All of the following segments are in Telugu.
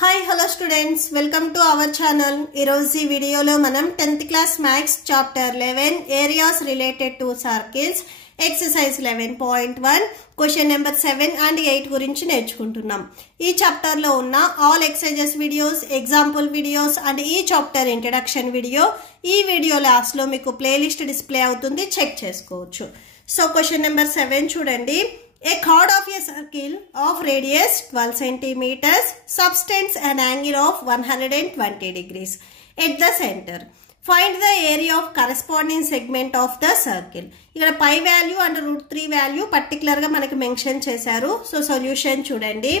Hi, hello students. Welcome to our channel. Ee video lo manam 10th class maths chapter 11 areas related to circles exercise 11.1 question number 7 and 8 గురించి నేర్చుకుంటున్నాం. ఈ చాప్టర్ లో ఉన్న all exercises videos, example videos and ఈ చాప్టర్ introduction video ఈ వీడియో లాస్ట్ లో మీకు ప్లేలిస్ట్ డిస్ప్లే అవుతుంది, చెక్ చేసుకోవచ్చు. సో question number 7 చూడండి. A chord of a circle of radius 12 centimeters subtends an angle of 120 degrees at the center. Find the area of corresponding segment of the circle. ఇక్కడ pi value and √3 value particular గా మనకి మెన్షన్ చేశారు. సో సొల్యూషన్ చూడండి.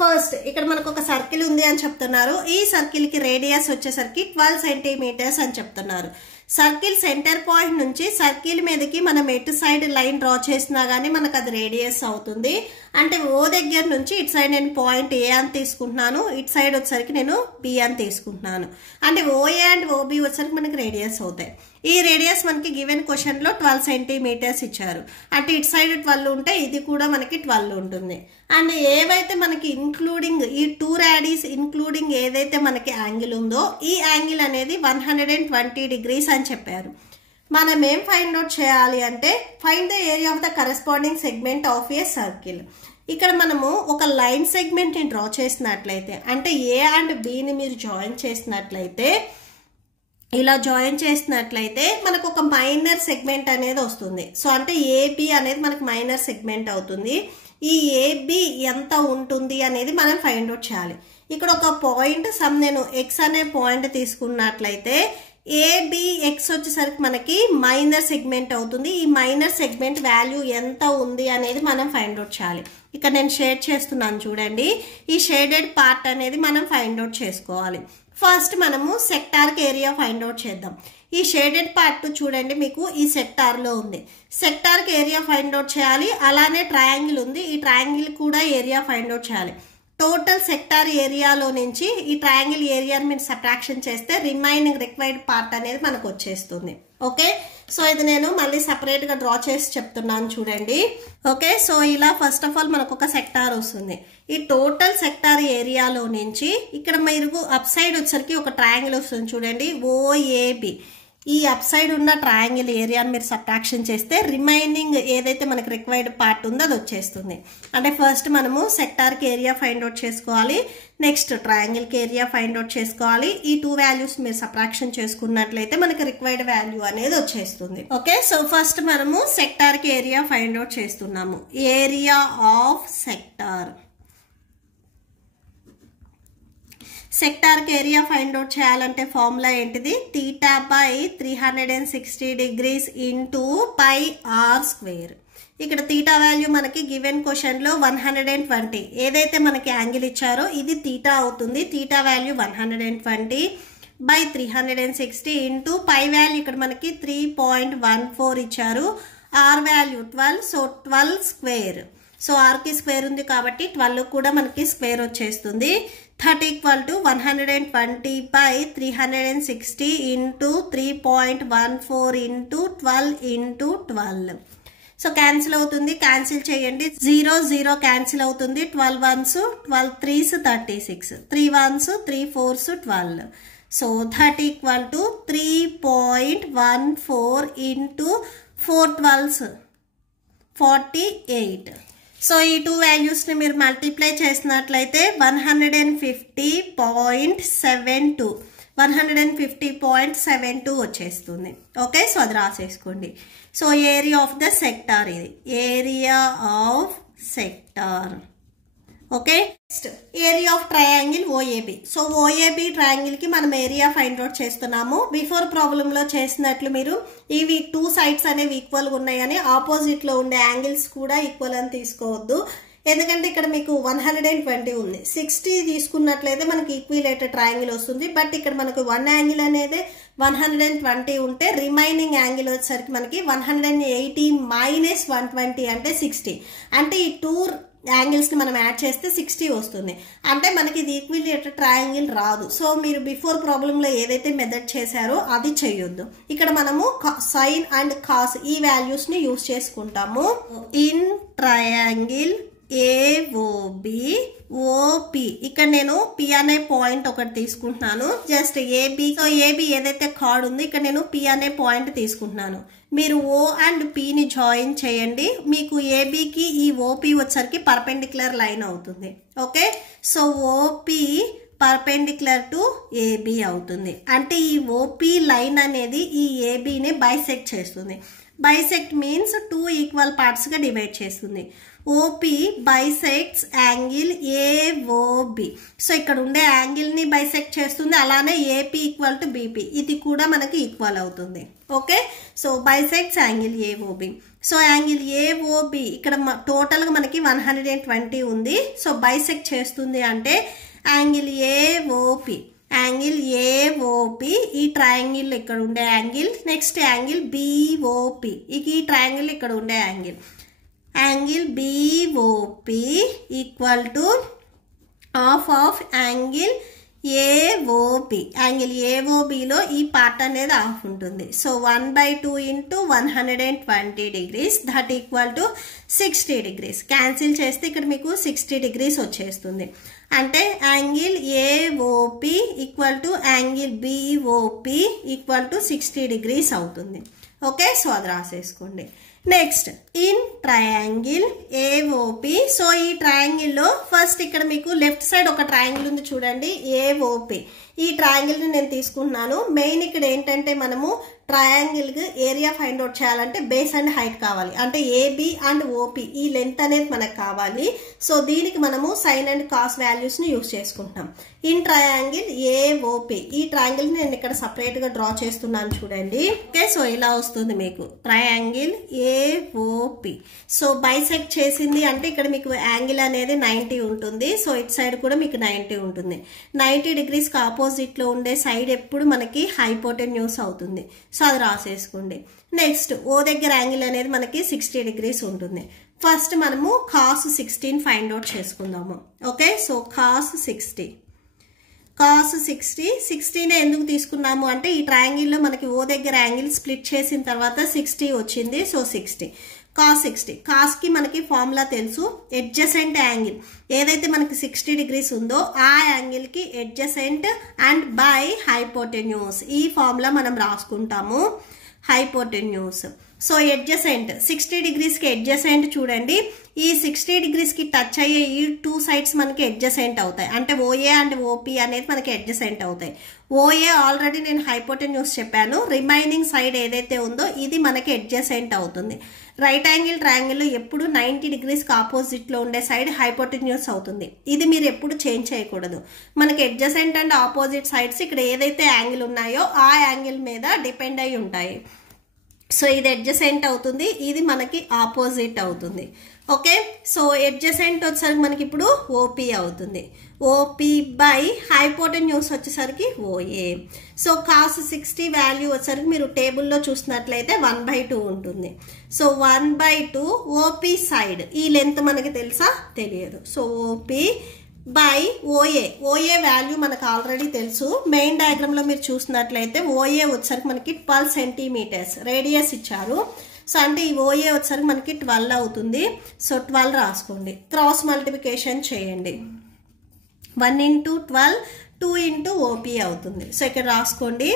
ఫస్ట్ ఇక్కడ మనకు ఒక సర్కిల్ ఉంది అని చెప్తున్నారు. ఈ సర్కిల్ కి రేడియస్ వచ్చేసరికి 12 సెంటీమీటర్స్ అని చెప్తున్నారు. సర్కిల్ సెంటర్ పాయింట్ నుంచి సర్కిల్ మీదకి మనం ఎటు సైడ్ లైన్ డ్రా చేసినా గానీ మనకు అది రేడియస్ అవుతుంది. అంటే ఓ దగ్గర నుంచి ఇటు సైడ్ నేను పాయింట్ ఏ అని తీసుకుంటున్నాను, ఇటు సైడ్ వచ్చేసరికి నేను బి అని తీసుకుంటున్నాను. అంటే ఓఏ అండ్ ఓబి వచ్చేసరికి మనకి రేడియస్ అవుతాయి. ఈ రేడియస్ మనకి గివెన్ క్వశ్చన్ లో 12 సెంటీమీటర్స్ ఇచ్చారు. అంటే ఇటు సైడ్ 12 ఉంటే ఇది కూడా మనకి 12 ఉంటుంది. అండ్ ఏవైతే మనకి ఇంక్లూడింగ్ ఈ 2 రాడీస్ ఇంక్లూడింగ్ ఏదైతే మనకి యాంగిల్ ఉందో ఈ యాంగిల్ అనేది 120 డిగ్రీస్ అని చెప్పారు. మనం ఏం ఫైండ్ అవుట్ చేయాలి అంటే find the area of the corresponding segment of a circle. ఇక్కడ మనము ఒక లైన్ సెగ్మెంట్ ని డ్రా చేసినట్లయితే అంటే ఏ అండ్ బిని మీరు జాయిన్ చేసినట్లయితే ఇలా జాయిన్ చేసినట్లయితే మనకు ఒక మైనర్ సెగ్మెంట్ అనేది వస్తుంది. సో అంటే ఏబి అనేది మనకు మైనర్ సెగ్మెంట్ అవుతుంది. ఈ ఏబి ఎంత ఉంటుంది అనేది మనం ఫైండ్ అవుట్ చేయాలి. ఇక్కడ ఒక పాయింట్ నేను ఎక్స్ అనే పాయింట్ తీసుకున్నట్లయితే ఏబిఎక్స్ వచ్చేసరికి మనకి మైనర్ సెగ్మెంట్ అవుతుంది. ఈ మైనర్ సెగ్మెంట్ వాల్యూ ఎంత ఉంది అనేది మనం ఫైండ్ అవుట్ చేయాలి. ఇక్కడ నేను షేడ్ చేస్తున్నాను చూడండి. ఈ షేడెడ్ పార్ట్ అనేది మనం ఫైండ్ అవుట్ చేసుకోవాలి. ఫస్ట్ మనము సెక్టార్ కి ఏరియా ఫైండ్ అవుట్ చేద్దాం. ఈ షేడెడ్ పార్ట్ చూడండి మీకు ఈ సెక్టార్ లో ఉంది. సెక్టార్ కి ఏరియా ఫైండ్ అవుట్ చేయాలి. అలానే ట్రయాంగిల్ ఉంది, ఈ ట్రయాంగిల్ కూడా ఏరియా ఫైండ్ అవుట్ చేయాలి. టోటల్ సెక్టార్ ఏరియాలో నుంచి ఈ ట్రయాంగిల్ ఏరియాని మీరు సబ్ట్రాక్షన్ చేస్తే రిమైనింగ్ రిక్వైర్డ్ పార్ట్ అనేది మనకు వచ్చేస్తుంది. ఓకే, సో ఇది నేను మళ్ళీ సపరేట్ గా డ్రా చేసి చెప్తున్నాను చూడండి. ఓకే, సో ఇలా ఫస్ట్ ఆఫ్ ఆల్ మనకు ఒక సెక్టార్ వస్తుంది. ఈ టోటల్ సెక్టార్ ఏరియాలో నుంచి ఇక్కడ మీరు అప్ సైడ్ వచ్చరికి ఒక ట్రయాంగిల్ వస్తుంది చూడండి, ఓఏబి. ఈ అప్ సైడ్ ఉన్న ట్రయాంగిల్ ఏరియాని మీరు సబ్ట్రాక్షన్ చేస్తే రిమైనింగ్ ఏదైతే మనకి రిక్వైర్డ్ పార్ట్ ఉందో అది వచ్చేస్తుంది. అంటే ఫస్ట్ మనము సెక్టార్ కి ఏరియా ఫైండ్ అవుట్ చేసుకోవాలి, నెక్స్ట్ ట్రయాంగిల్ కి ఏరియా ఫైండ్ అవుట్ చేసుకోవాలి. ఈ 2 వాల్యూస్ మీరు సబ్ట్రాక్షన్ చేసుకున్నట్లయితే మనకి రిక్వైర్డ్ వాల్యూ అనేది వచ్చేస్తుంది. ఓకే, సో ఫస్ట్ మనము సెక్టార్ కి ఏరియా ఫైండ్ అవుట్ చేస్తున్నాము. Area of sector. సెక్టార్ కి ఏరియా ఫైండ్ అవుట్ చేయాలంటే ఫార్ములా ఏంటిది? θ by 360 degrees into pi r square. ఇక్కడ θ వాల్యూ మనకి గివెన్ క్వశ్చన్ లో 120 ఏదైతే మనకి యాంగిల్ ఇచ్చారో ఇది θ అవుతుంది. θ value 120 by 360 into pi value ఇక్కడ మనకి 3.14 ఇచ్చారు. R value 12, so 12 square. So r కి స్క్వేర్ ఉంది కాబట్టి 12 కూడా మనకి స్క్వేర్ వచ్చేస్తుంది. That equal to 120 by 360 into 3.14 into 12 into 12. So cancel అవుతుంది, క్యాన్సిల్ చేయండి. 0 0 క్యాన్సిల్ అవుతుంది. 12 1s 12 3s 36, 3 1s 3 4s 12. So that equal to 3.14 into 4 12s 48. So ఈ 2 వాల్యూస్ ని మీరు మల్టిప్లై చేసినట్లయితే 150.72 వచ్చేస్తుంది. ఓకే, సో అది రాసేసుకోండి. So area of the sector ఇది area of sector. Okay, next area of triangle OAB. So OAB triangle కి మనం ఏరియా ఫైండ్ అవుట్ చేస్తున్నాము. బిఫోర్ ప్రాబ్లం లో చేసినట్లు మీరు ఇవి 2 సైడ్స్ అనేవి ఈక్వల్ గా ఉన్నాయని ఆపోజిట్ లో ఉండే యాంగిల్స్ కూడా ఈక్వల్ అని తీసుకోవద్దు. ఎందుకంటే ఇక్కడ మీకు 120 ఉంది, 60 తీసుకున్నట్లయితే మనకి ఈక్విలేటెడ్ ట్రయాంగిల్ వస్తుంది. బట్ ఇక్కడ మనకు 1 యాంగిల్ అనేది 120 ఉంటే రిమైనింగ్ యాంగిల్ వచ్చేసరికి మనకి 180 మైనస్ 120 అంటే 60. అంటే ఈ 2 యాంగిల్స్ ని మనం యాడ్ చేస్తే 60 వస్తుంది. అంటే మనకి ఇది ఈక్విలేటెడ్ ట్రయాంగిల్ రాదు. సో మీరు బిఫోర్ ప్రాబ్లం లో ఏదైతే మెథడ్ చేశారో అది చేయొద్దు. ఇక్కడ మనము సైన్ అండ్ కాస్ ఈ వాల్యూస్ ని యూజ్ చేసుకుంటాము. ఇన్ ట్రయాంగిల్ ఏఓబి ఓపి ఇక్కడ నేను పి అనే పాయింట్ ఒకటి తీసుకుంటున్నాను జస్ట్ ఏబి. సో ఏబి ఏదైతే కార్డ్ ఉందో ఇక్కడ నేను పి అనే పాయింట్ తీసుకుంటున్నాను. మీరు ఓ అండ్ పిని జాయిన్ చేయండి. మీకు ఏబికి ఈ ఓపి వచ్చేసరికి పర్పెండిక్యులర్ లైన్ అవుతుంది. Okay, so OP perpendicular to AB అవుతుంది. అంటే ఈ ఓపి లైన్ అనేది ఈ ఏబిని బైసెక్ట్ చేస్తుంది. బైసెక్ట్ మీన్స్ 2 ఈక్వల్ పార్ట్స్గా డివైడ్ చేస్తుంది. OP bisects angle AOB. So ఇక్కడ ఉండే యాంగిల్ని బైసెక్ట్ చేస్తుంది. అలానే ఏపీ ఈక్వల్ టు బీపీ ఇది కూడా మనకి ఈక్వల్ అవుతుంది. Okay, so bisects angle AOB. So angle AOB ఇక్కడ టోటల్గా మనకి 120 ఉంది. సో బైసెక్ట్ చేస్తుంది అంటే యాంగిల్ ఏఓపి. యాంగిల్ ఏఓపి ఈ ట్రయాంగిల్ ఇక్కడ ఉండే యాంగిల్. నెక్స్ట్ యాంగిల్ బిఓపి ఈ ట్రయాంగిల్ ఇక్కడ ఉండే angle. Angle BOP equal to half of angle AOB. Angle ఏఓబిలో ఈ పార్ట్ అనేది హాఫ్ ఉంటుంది. So 1/2 into 120 degrees that equal to 60 degrees. Cancel చేస్తే ఇక్కడ మీకు 60 degrees వచ్చేస్తుంది. అంటే angle AOP equal to angle BOP equal to 60 degrees అవుతుంది. ఓకే, సో అది రాసేసుకోండి. Next in triangle AOP. So ఈ ట్రయాంగిల్లో ఫస్ట్ ఇక్కడ మీకు లెఫ్ట్ సైడ్ ఒక ట్రయాంగిల్ ఉంది చూడండి ఏఓపి. ఈ ట్రయాంగిల్ని నేను తీసుకుంటున్నాను. మెయిన్ ఇక్కడ ఏంటంటే మనము ట్రయాంగిల్కి ఏరియా ఫైండ్ అవుట్ చేయాలంటే బేస్ అండ్ హైట్ కావాలి. అంటే ఏబి అండ్ ఓపి ఈ లెంత్ అనేది మనకు కావాలి. సో దీనికి మనము సైన్ అండ్ కాస్ వాల్యూస్ని యూజ్ చేసుకుంటాం. ఇన్ ట్రయాంగిల్ ఏఓపి ఈ ట్రయాంగిల్ని నేను ఇక్కడ సపరేట్గా డ్రా చేస్తున్నాను చూడండి. ఓకే, సో ఇలా వస్తుంది మీకు ట్రయాంగిల్ ఏఓపి. సో బైసెక్ట్ చేసింది అంటే ఇక్కడ మీకు యాంగిల్ అనేది 90 ఉంటుంది. సో ఇటు సైడ్ కూడా మీకు 90 ఉంటుంది. 90 degreesకి ఆపోజిట్లో ఉండే సైడ్ ఎప్పుడు మనకి హైపోటెన్యూస్ అవుతుంది. సో అది రాసేసుకోండి. నెక్స్ట్ ఓ దగ్గర యాంగిల్ అనేది మనకి 60 degrees ఉంటుంది. ఫస్ట్ మనము కాస్ 16 ఫైండ్ అవుట్ చేసుకుందాము. ఓకే, సో కాస్ 60 60నే ఎందుకు తీసుకున్నాము అంటే ఈ ట్రయాంగిల్లో మనకి ఓ దగ్గర యాంగిల్ స్ప్లిట్ చేసిన తర్వాత 60 వచ్చింది. So 60 cos 60. కాస్కి మనకి ఫార్ములా తెలుసు. ఎడ్జసెంట్ యాంగిల్ ఏదైతే మనకి 60 degrees ఉందో ఆ యాంగిల్కి ఎడ్జసెంట్ అండ్ బై హైపోటెన్యూస్ ఈ ఫార్ములా మనం రాసుకుంటాము. హైపోటెన్యూస్. సో ఎడ్జసెంట్ 60 degreesకి ఎడ్జసెంట్ చూడండి. ఈ 60 degreesకి టచ్ అయ్యే ఈ 2 sides మనకి ఎడ్జసెంట్ అవుతాయి. అంటే ఓఏ అండ్ ఓపి అనేది మనకి ఎడ్జసెంట్ అవుతాయి. ఓఏ ఆల్రెడీ నేను హైపోటెన్యూస్ చెప్పాను. రిమైనింగ్ సైడ్ ఏదైతే ఉందో ఇది మనకి ఎడ్జసెంట్ అవుతుంది. రైట్ యాంగిల్ ట్రయాంగిల్ ఎప్పుడు 90 degreesకి ఆపోజిట్లో ఉండే సైడ్ హైపోటెన్యూస్ అవుతుంది. ఇది మీరు ఎప్పుడు చేంజ్ చేయకూడదు. మనకి ఎడ్జసెంట్ అండ్ ఆపోజిట్ సైడ్స్ ఇక్కడ ఏదైతే యాంగిల్ ఉన్నాయో ఆ యాంగిల్ మీద డిపెండ్ అయి ఉంటాయి. సో ఇది ఎడ్జసెంట్ అవుతుంది, ఇది మనకి ఆపోజిట్ అవుతుంది. ఓకే, సో ఎడ్జసెంట్ వచ్చేసరికి మనకి ఇప్పుడు ఓపి అవుతుంది. ఓపి బై హైపోటెన్యూస్ వచ్చేసరికి ఓఏ. సో కాస్ 60 వాల్యూ వచ్చేసరికి మీరు టేబుల్లో చూసినట్లయితే 1/2 ఉంటుంది. సో 1/2 ఓపి సైడ్ ఈ లెంత్ మనకి తెలుసా? తెలియదు. So OP by OA. OA value మనకు ఆల్రెడీ తెలుసు. మెయిన్ డయాగ్రామ్లో మీరు చూసినట్లయితే ఓఏ వచ్చేసరికి మనకి 12 centimeters రేడియస్ ఇచ్చారు. సో అంటే ఈ ఓఏ వచ్చేసరికి మనకి 12 అవుతుంది. సో 12 రాసుకోండి. క్రాస్ మల్టిప్లికేషన్ చేయండి. 1 into 12 2 into ఓపీ అవుతుంది. సో ఇక్కడ రాసుకోండి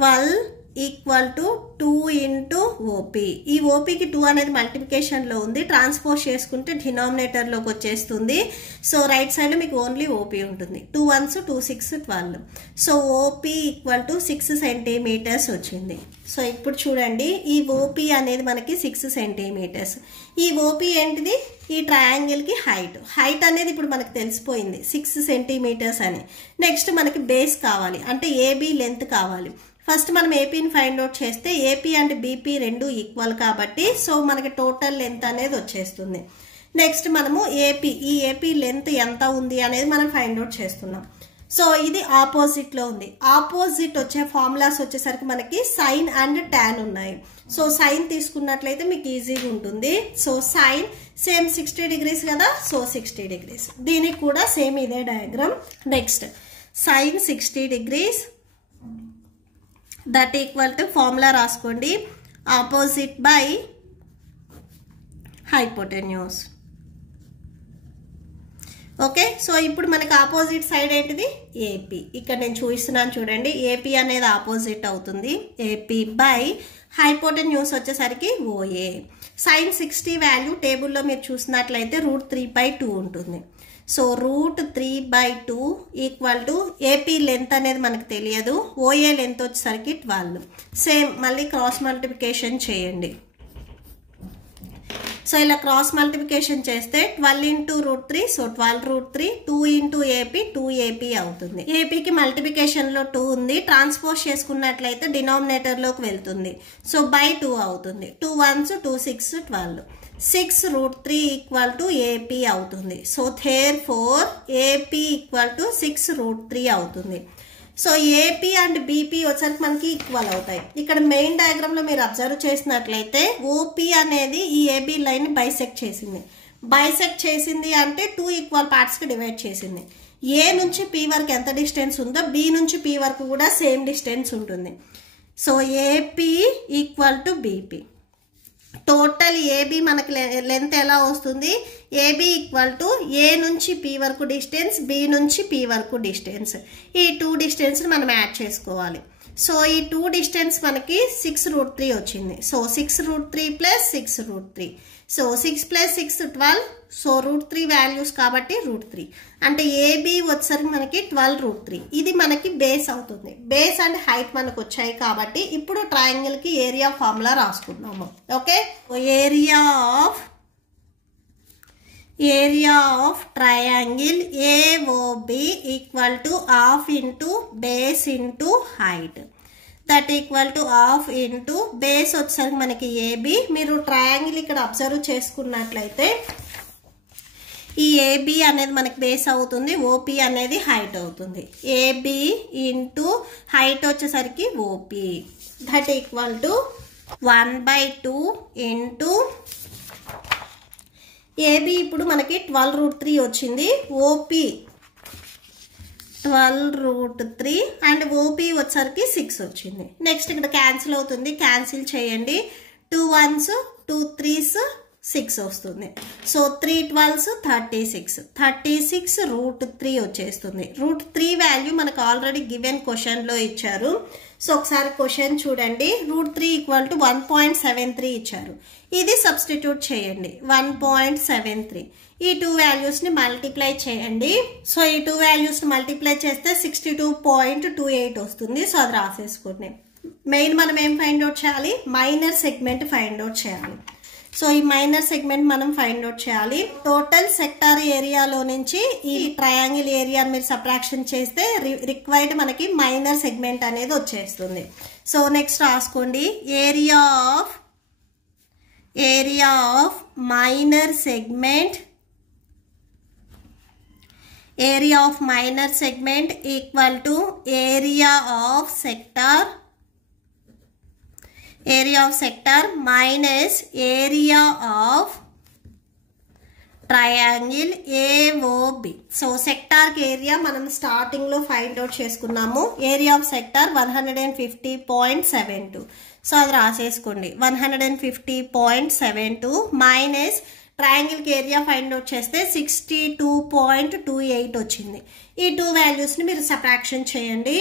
12 ఈక్వల్ టు 2 into ఓపీ. ఈ ఓపీకి 2 అనేది మల్టిప్లికేషన్లో ఉంది. ట్రాన్స్పోజ్ చేసుకుంటే డినామినేటర్లోకి వచ్చేస్తుంది. సో రైట్ సైడ్లో మీకు ఓన్లీ ఓపీ ఉంటుంది. 2 1s 2 6 12. So OP equal to 6 centimeters వచ్చింది. సో ఇప్పుడు చూడండి ఈ ఓపీ అనేది మనకి 6 centimeters. ఈ ఓపీ ఏంటిది? ఈ ట్రయాంగిల్కి హైట్ అనేది ఇప్పుడు మనకు తెలిసిపోయింది 6 centimeters అని. నెక్స్ట్ మనకి బేస్ కావాలి అంటే ఏబీ లెంత్ కావాలి. ఫస్ట్ మనం ఏపీని ఫైండ్ అవుట్ చేస్తే ఏపీ అండ్ బీపీ రెండు ఈక్వల్ కాబట్టి సో మనకి టోటల్ లెంత్ అనేది వచ్చేస్తుంది. నెక్స్ట్ మనము ఈ ఏపీ లెంత్ ఎంత ఉంది అనేది మనం ఫైండ్ అవుట్ చేస్తున్నాం. సో ఇది ఆపోజిట్లో ఉంది. ఆపోజిట్ వచ్చే ఫార్ములాస్ వచ్చేసరికి మనకి సైన్ అండ్ టాన్ ఉన్నాయి. సో సైన్ తీసుకున్నట్లయితే మీకు ఈజీగా ఉంటుంది. సో సైన్ సేమ్ 60 degrees కదా. So 60 degrees. దీనికి కూడా సేమ్ ఇదే diagram. Next sine 60 degrees that equal to formula రాసుకోండి. Opposite by hypotenuse. Okay, so ఇప్పుడు మనకి ఆపోజిట్ సైడ్ ఏంటిది ఏపీ. ఇక్కడ నేను చూపిస్తున్నాను చూడండి, ఏపీ అనేది ఆపోజిట్ అవుతుంది. ఏపీ బై హైపోటెన్యూస్ వచ్చేసరికి ఓఏ. sin 60 వాల్యూ టేబుల్లో మీరు చూసినట్లయితే √3/2 ఉంటుంది. So √3/2 equal to AP length అనేది మనకు తెలియదు, ఓఏ లెంత్ వచ్చేసరికి 12. సేమ్ మళ్ళీ క్రాస్ మల్టిప్లికేషన్ చేయండి. సో ఇలా క్రాస్ మల్టిప్లికేషన్ చేస్తే 12 into √3, so 12√3, 2 into AP, 2AP అవుతుంది. ఏపీకి మల్టిప్లికేషన్లో 2 ఉంది, ట్రాన్స్పోజ్ చేసుకున్నట్లయితే డినామినేటర్లోకి వెళ్తుంది. సో బై 2 అవుతుంది. 2 1s 2 6 12. 6√3 ఈక్వల్ టు ఏపీ అవుతుంది. So therefore AP equal to 6√3 అవుతుంది. సో ఏపీ అండ్ బీపీ వచ్చరికి మనకి ఈక్వల్ అవుతాయి. ఇక్కడ మెయిన్ డయాగ్రామ్ లో మీరు అబ్జర్వ్ చేసినట్లయితే ఓపీ అనేది ఈ ఏబీ లైన్ బైసెక్ట్ చేసింది. బైసెక్ట్ చేసింది అంటే 2 ఈక్వల్ పార్ట్స్ కి డివైడ్ చేసింది. ఏ నుంచి పీ వరకు ఎంత డిస్టెన్స్ ఉందో బి నుంచి పీ వరకు కూడా సేమ్ డిస్టెన్స్ ఉంటుంది. So AP equal to BP. Total AB మనకి లెంత్ ఎలా వస్తుంది, ఏబీ ఈక్వల్ టు ఏ నుంచి పీ వరకు డిస్టెన్స్, బి నుంచి పీ వరకు డిస్టెన్స్. ఈ 2 డిస్టెన్స్ మనం యాడ్ చేసుకోవాలి. సో ఈ 2 డిస్టెన్స్ మనకి 6√3 వచ్చింది. So 6√3 plus 6√3, so 6 plus 6 12. So √3 values కాబట్టి √3 అంటే ఏబీ వచ్చేసరికి మనకి 12√3. ఇది మనకి బేస్ అవుతుంది. బేస్ అండ్ హైట్ మనకు వచ్చాయి కాబట్టి ఇప్పుడు ట్రయాంగిల్ కి ఏరియా ఫార్ములా రాసుకుందాము. Okay, area of triangle AOB equal to half into base into height. That equal to half into base వచ్చేసరికి మనకి ఏబి. మీరు ట్రయాంగిల్ ఇక్కడ అబ్జర్వ్ చేసుకున్నట్లయితే ఈ ఏబి అనేది మనకి బేస్ అవుతుంది, ఓపీ అనేది హైట్ అవుతుంది. ఏబి ఇంటూ హైట్ వచ్చేసరికి OP. That equal to 1/2 into AB ఇప్పుడు మనకి 12√3 వచ్చింది, ఓపీ 12√3 అండ్ ఓపీ వచ్చేసరికి 6 వచ్చింది. నెక్స్ట్ ఇక్కడ క్యాన్సిల్ అవుతుంది, క్యాన్సిల్ చేయండి. 2 1s 2 3s 6 వస్తుంది. సో 3 12s 36, 36√3 వచ్చేస్తుంది. √3 వాల్యూ మనకు ఆల్రెడీ గివెన్ క్వశ్చన్ లో ఇచ్చారు. సో ఒకసారి క్వశ్చన్ చూడండి, √3 ఈక్వల్ టు 1.73 ఇచ్చారు. ఇది సబ్స్టిట్యూట్ చేయండి, 1.73. ఈ 2 వాల్యూస్ ని మల్టిప్లై చేయండి. సో ఈ 2 వాల్యూస్ ని మల్టిప్లై చేస్తే 62.28 వస్తుంది. సో అది రాసేసుకోండి. మెయిన్ మనం ఏం ఫైండ్ అవుట్ చేయాలి, మైనర్ సెగ్మెంట్ ఫైండ్ అవుట్ చేయాలి. సో ఈ మైనర్ సెగ్మెంట్ మనం ఫైండ్ అవుట్ చేయాలి. టోటల్ సెక్టార్ ఏరియాలో నుంచి ఈ ట్రయాంగిల్ ఏరియా మీరు సబ్ట్రాక్షన్ చేస్తే రిక్వైర్డ్ మనకి మైనర్ సెగ్మెంట్ అనేది వచ్చేస్తుంది. సో నెక్స్ట్ రాసుకోండి, area of minor segment, area of minor segment equal to area of sector, area of sector minus area of triangle AOB. So sector కి ఏరియా మనం స్టార్టింగ్ లో ఫైండ్ అవుట్ చేసుకున్నాము. Area of sector 150.72. సో అది రాసేసుకోండి, 150.72 మైనస్ ట్రయాంగిల్ కి ఏరియా ఫైండ్ అవుట్ చేస్తే 62.28 వచ్చింది. ఈ 2 వాల్యూస్ ని మీరు సబ్ట్రాక్షన్ చేయండి.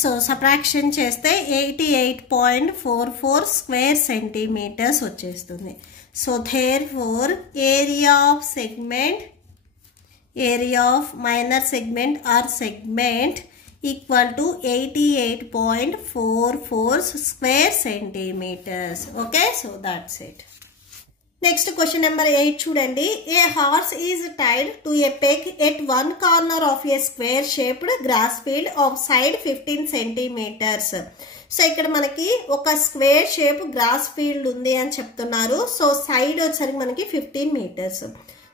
సో సబ్ట్రాక్షన్ చేస్తే 88.44 స్క్వేర్ సెంటీమీటర్స్ వచ్చేస్తుంది. So therefore area of segment, area of minor segment or segment equal to 88.44 square centimetres. Okay, so that's it. Next question number 8 చూడండి. A horse is tied to a peg at one corner of a square shaped grass field of side 15 centimetres. So ఇక్కడ మనకి ఒక స్క్వేర్ షేప్ గ్రాస్ ఫీల్డ్ ఉంది అని చెప్తున్నారు. సో సైడ్ వచ్చేసరికి మనకి 15 మీటర్స్.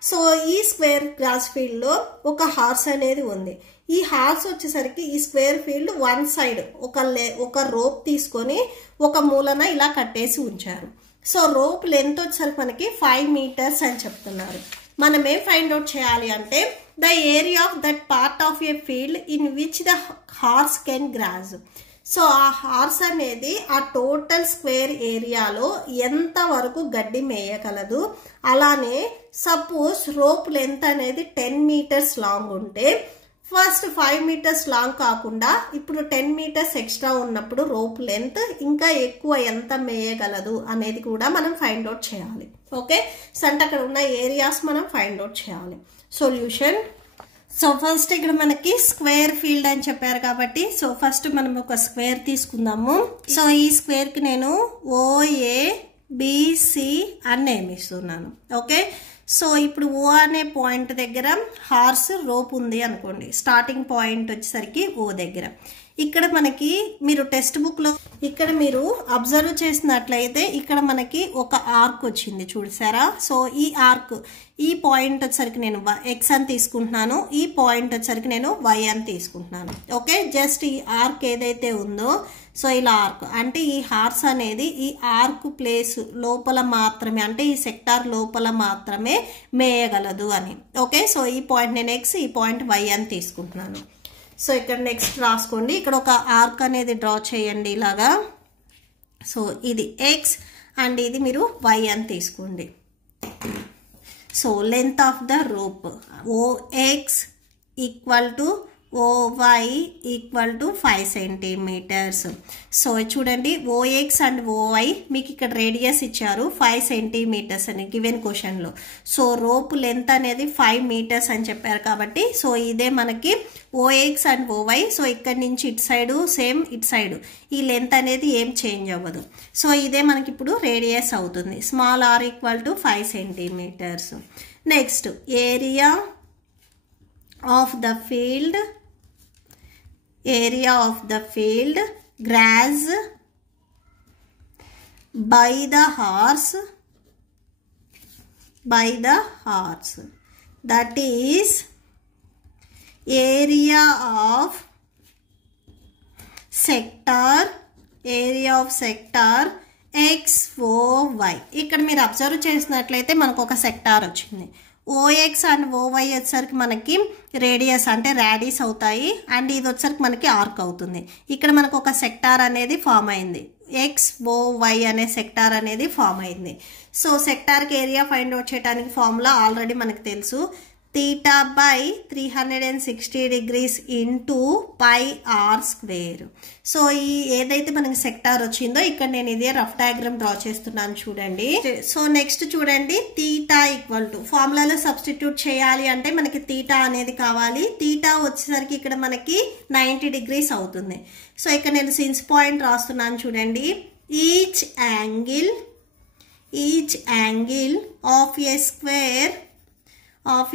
సో ఈ స్క్వేర్ గ్రాస్ ఫీల్డ్ లో ఒక హార్స్ అనేది ఉంది. ఈ హార్స్ వచ్చేసరికి ఈ స్క్వేర్ ఫీల్డ్ వన్ సైడ్ ఒక రోప్ తీసుకొని ఒక మూలన ఇలా కట్టేసి ఉంచారు. సో రోప్ లెంత్ వచ్చేసరికి మనకి 5 మీటర్స్ అని చెప్తున్నారు. మనం ఏం ఫైండ్ అవుట్ చేయాలి అంటే the area of that part of A field in which the horse can grudge. So ఆ హార్స్ అనేది ఆ టోటల్ స్క్వేర్ ఏరియాలో ఎంత వరకు గడ్డి మేయగలదు. అలానే సపోజ్ రోప్ లెంత్ అనేది 10 మీటర్స్ లాంగ్ ఉంటే ఫస్ట్ 5 మీటర్స్ లాంగ్ కాకుండా ఇప్పుడు 10 మీటర్స్ ఎక్స్ట్రా ఉన్నప్పుడు రోప్ లెంత్ ఇంకా ఎక్కువ ఎంత మేయగలదు అనేది కూడా మనం ఫైండ్ అవుట్ చేయాలి. ఓకే, సో అంటే అక్కడ ఉన్న ఏరియాస్ మనం ఫైండ్ అవుట్ చేయాలి. సొల్యూషన్. సో ఫస్ట్ ఇక్కడ మనకి స్క్వేర్ ఫీల్డ్ అని చెప్పారు కాబట్టి సో ఫస్ట్ మనం ఒక స్క్వేర్ తీసుకుందాము. సో ఈ స్క్వేర్ కి నేను OABC అని నేమ్ ఇస్తున్నాను. ఓకే, సో ఇప్పుడు O అనే పాయింట్ దగ్గర హార్స్ రోప్ ఉంది అనుకోండి. స్టార్టింగ్ పాయింట్ వచ్చేసరికి O దగ్గర. ఇక్కడ మనకి మీరు టెక్స్ట్ బుక్ లో ఇక్కడ మీరు అబ్జర్వ్ చేసినట్లయితే ఇక్కడ మనకి ఒక ఆర్క్ వచ్చింది చూసారా. సో ఈ ఆర్క్ ఈ పాయింట్ వచ్చేసరికి నేను X అని తీసుకుంటున్నాను, ఈ పాయింట్ వచ్చేసరికి నేను Y అని తీసుకుంటున్నాను. ఓకే, జస్ట్ ఈ ఆర్క్ ఏదైతే ఉందో సో ఇలా ఆర్క్ అంటే ఈ హార్స్ అనేది ఈ ఆర్క్ ప్లేస్ లోపల మాత్రమే అంటే ఈ సెక్టార్ లోపల మాత్రమే మేయగలదు అని. ఓకే, సో ఈ పాయింట్ నేను X, ఈ పాయింట్ Y అని తీసుకుంటున్నాను. సో ఇక్కడ నెక్స్ట్ రాసుకోండి. ఇక్కడ ఒక ఆర్క్ అనేది డ్రా చేయండి ఇలాగా. సో ఇది X అండ్ ఇది మీరు Y అని తీసుకోండి. So length of the rope OX equal to OY equal to 5 centimetres. So చూడండి OX అండ్ OY మీకు ఇక్కడ రేడియస్ ఇచ్చారు 5 సెంటీమీటర్స్ అని గివెన్ క్వశ్చన్లో. సో రోప్ లెంత్ అనేది 5 మీటర్స్ అని చెప్పారు కాబట్టి సో ఇదే మనకి OX అండ్ OY. సో ఇక్కడ నుంచి ఇటు సైడు సేమ్ ఇటు సైడు ఈ లెంత్ అనేది ఏం చేంజ్ అవ్వదు. సో ఇదే మనకి ఇప్పుడు రేడియస్ అవుతుంది. Small r equal to 5 centimetres. Next area of the field, area of the field grass by the horse, that is area of sector XOY. ఇక్కడ మీరు అబ్జర్వ్ చేసినట్లయితే మనకు ఒక సెక్టార్ వచ్చింది. OX అండ్ OY వచ్చేసరికి మనకి రేడియస్ అంటే రాడియస్ అవుతాయి అండ్ ఇది వచ్చేసరికి మనకి ఆర్క్ అవుతుంది. ఇక్కడ మనకు ఒక సెక్టార్ అనేది ఫామ్ అయింది. XOY అనే సెక్టార్ అనేది ఫామ్ అయింది. సో సెక్టార్కి ఏరియా ఫైండ్ అవుట్ చేయడానికి ఫార్ములా ఆల్రెడీ మనకు తెలుసు. theta by 360 degrees into pi r square. So ఈ ఏదైతే మనకి సెక్టార్ వచ్చిందో ఇక్కడ నేను ఇదే రఫ్ డయాగ్రామ్ డ్రా చేస్తున్నాను చూడండి. సో నెక్స్ట్ చూడండి తీటా ఈక్వల్ టు ఫార్ములాలో సబ్స్టిట్యూట్ చేయాలి అంటే మనకి తీటా అనేది కావాలి. తీటా వచ్చేసరికి ఇక్కడ మనకి 90 డిగ్రీస్ అవుతుంది. సో ఇక్కడ నేను సిన్స్ పాయింట్ రాస్తున్నాను చూడండి. Each angle of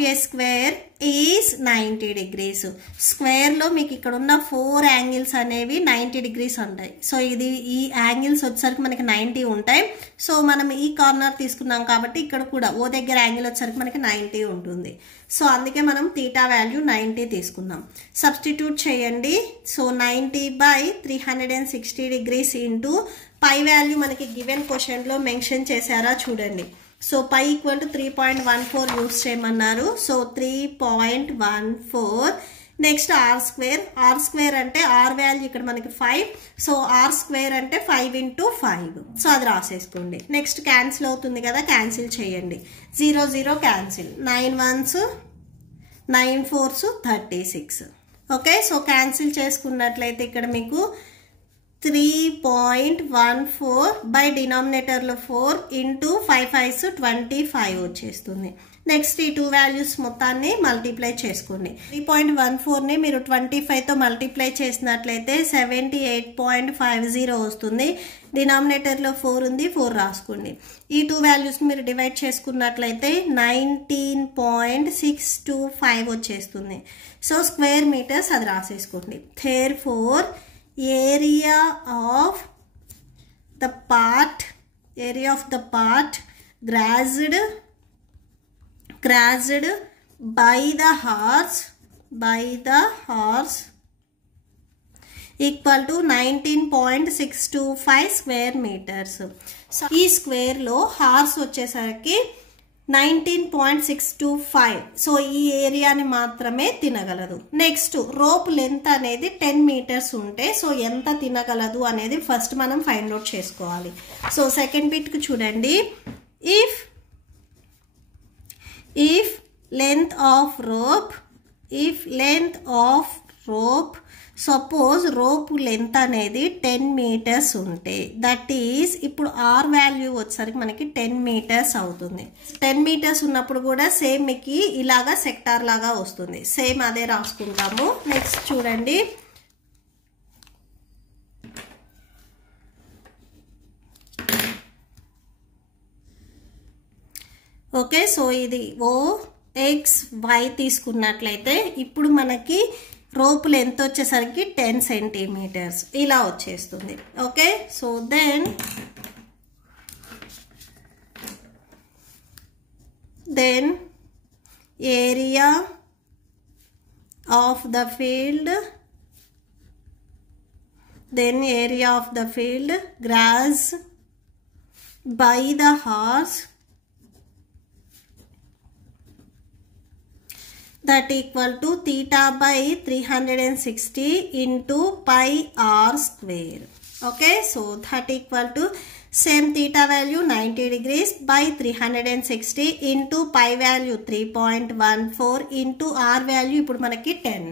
a square is 90 degrees. స్క్వేర్లో మీకు ఇక్కడ ఉన్న 4 యాంగిల్స్ అనేవి 90 డిగ్రీస్ ఉంటాయి. సో ఇది ఈ యాంగిల్స్ వచ్చేసరికి మనకి 90 ఉంటాయి. సో మనం ఈ కార్నర్ తీసుకున్నాం కాబట్టి ఇక్కడ కూడా ఓ దగ్గర యాంగిల్ వచ్చేసరికి మనకి 90 ఉంటుంది. సో అందుకే మనం తీటా వాల్యూ 90 తీసుకున్నాం. సబ్స్టిట్యూట్ చేయండి. So 90 by 360 degrees into pi value మనకి గివెన్ క్వశ్చన్లో మెన్షన్ చేశారా చూడండి. So pi equal to 3.14 use చేయమన్నారు. సో 3.14. నెక్స్ట్ ఆర్ స్క్వేర్ అంటే ఆర్ వాల్యూ ఇక్కడ మనకి 5. సో ఆర్ స్క్వేర్ అంటే 5 into 5. సో అది రాసేసుకోండి. నెక్స్ట్ క్యాన్సిల్ అవుతుంది కదా, క్యాన్సిల్ చేయండి. 0 0 cancel. 9 1s 9 4s 36. Okay, so cancel చేసుకున్నట్లయితే ఇక్కడ మీకు 3.14 బై డినామినేటర్లో 4 ఇంటూ 5 5s 25 వచ్చేస్తుంది. నెక్స్ట్ ఈ 2 వాల్యూస్ మొత్తాన్ని మల్టిప్లై చేసుకోండి. 3.14ని మీరు 25తో మల్టిప్లై చేసినట్లయితే 78.50 వస్తుంది. డినామినేటర్లో 4 ఉంది, 4 రాసుకోండి. ఈ 2 వాల్యూస్ని మీరు డివైడ్ చేసుకున్నట్లయితే 19.625 వచ్చేస్తుంది. సో స్క్వేర్ మీటర్స్ అది రాసేసుకోండి. Therefore area of the part grazed by the horse equal to 19.625 square meters. So ఈ స్క్వేర్ లో హార్స్ వచ్చేసరికి 19.625. సో ఈ ఏరియాని మాత్రమే తినగలదు. నెక్స్ట్ రోప్ లెంత్ అనేది 10 మీటర్స్ ఉంటే సో ఎంత తినగలదు అనేది ఫస్ట్ మనం ఫైండ్ అవుట్ చేసుకోవాలి. సో సెకండ్ బిట్కి చూడండి. if length of rope suppose rope length అనేది 10 మీటర్స్ ఉంటే దట్ ఈస్ ఇప్పుడు ఆర్ వాల్యూ వచ్చేసరికి మనకి 10 మీటర్స్ అవుతుంది. 10 మీటర్స్ ఉన్నప్పుడు కూడా సేమ్ మీకు ఇలాగా సెక్టార్ లాగా వస్తుంది. సేమ్ అదే రాసుకుంటాము. నెక్స్ట్ చూడండి. ఓకే, సో ఇది OXY తీసుకున్నట్లయితే ఇప్పుడు మనకి రోప్ లెంత్ వచ్చేసరికి 10 సెంటీమీటర్స్ ఇలా వచ్చేస్తుంది. Okay, so then area of the field grass by the horse that equal to theta by 360 into pi r square. Okay, so that equal to same theta value 90 degrees by 360 into pi value 3.14 into r value ఇప్పుడు మనకి 10.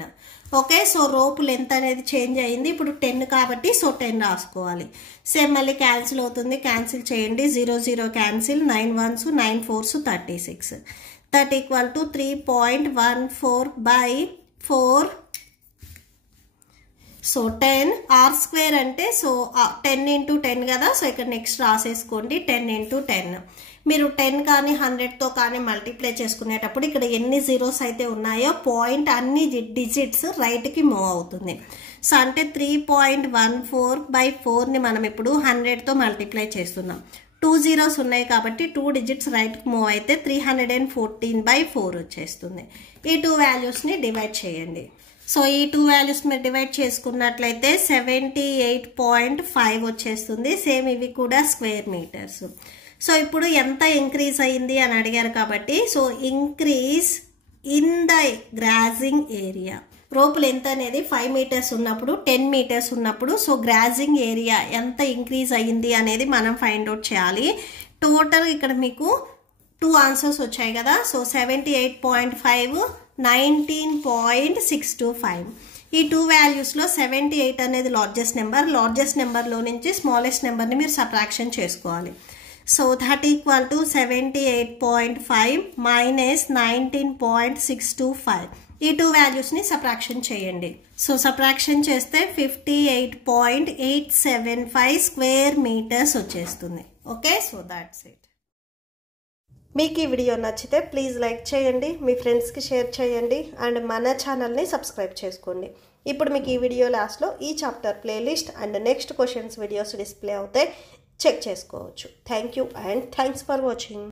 ఓకే, సో రోప్ లెంత్ అనేది చేంజ్ అయింది. ఇప్పుడు 10 కాబట్టి సో 10 రాసుకోవాలి. సేమ్ మళ్ళీ క్యాన్సిల్ అవుతుంది. క్యాన్సిల్ చేయండి. 0 0 cancel, 9 1s 9 4s 36. that equal to 3.14 by 4. So 10 r square అంటే సో 10 into 10 కదా. సో ఇక్కడ నెక్స్ట్ రాసేసుకోండి 10 into 10. మీరు 10 కానీ 100తో కానీ మల్టిప్లై చేసుకునేటప్పుడు ఇక్కడ ఎన్ని జీరోస్ అయితే ఉన్నాయో పాయింట్ అన్ని డిజిట్స్ రైట్కి మూవ్ అవుతుంది. సో అంటే 3.14 by 4ని మనం ఇప్పుడు 100తో మల్టిప్లై చేస్తున్నాం. 2 zeros ఉన్నాయి కాబట్టి 2 digits రైట్కి మూవ్ అయితే 314 by 4 వచ్చేస్తుంది. ఈ 2 వాల్యూస్ని డివైడ్ చేయండి. సో ఈ 2 వాల్యూస్ మీరు డివైడ్ చేసుకున్నట్లయితే 78.5 వచ్చేస్తుంది. సేమ్ ఇవి కూడా స్క్వేర్ మీటర్స్. సో ఇప్పుడు ఎంత ఇంక్రీజ్ అయింది అని అడిగారు కాబట్టి so increase in the grazing area. Rope length అనేది 5 మీటర్స్ ఉన్నప్పుడు 10 మీటర్స్ ఉన్నప్పుడు సో గ్రాజింగ్ ఏరియా ఎంత ఇంక్రీజ్ అయ్యింది అనేది మనం ఫైండ్ అవుట్ చేయాలి. టోటల్ ఇక్కడ మీకు 2 ఆన్సర్స్ వచ్చాయి కదా. సో 78.5 19.625. ఈ 2 వాల్యూస్లో 78 అనేది లార్జెస్ట్ నెంబర్లో నుంచి స్మాలెస్ట్ నెంబర్ని మీరు సబ్ట్రాక్షన్ చేసుకోవాలి. So that equal to 78.5 minus 19.625. ఈ 2 వాల్యూస్ని సబ్ట్రాక్షన్ చేయండి. సో సబ్ట్రాక్షన్ చేస్తే 58.875 స్క్వేర్ మీటర్స్ వచ్చేస్తుంది. Okay, so that's it. మీకు ఈ వీడియో నచ్చితే ప్లీజ్ లైక్ చేయండి, మీ ఫ్రెండ్స్కి షేర్ చేయండి అండ్ మన ఛానల్ని సబ్స్క్రైబ్ చేసుకోండి. ఇప్పుడు మీకు ఈ వీడియో లాస్ట్లో ఈ chapter playlist and next questions videos display అవుతాయి, చెక్ చేసుకోవచ్చు. Thank you and thanks for watching.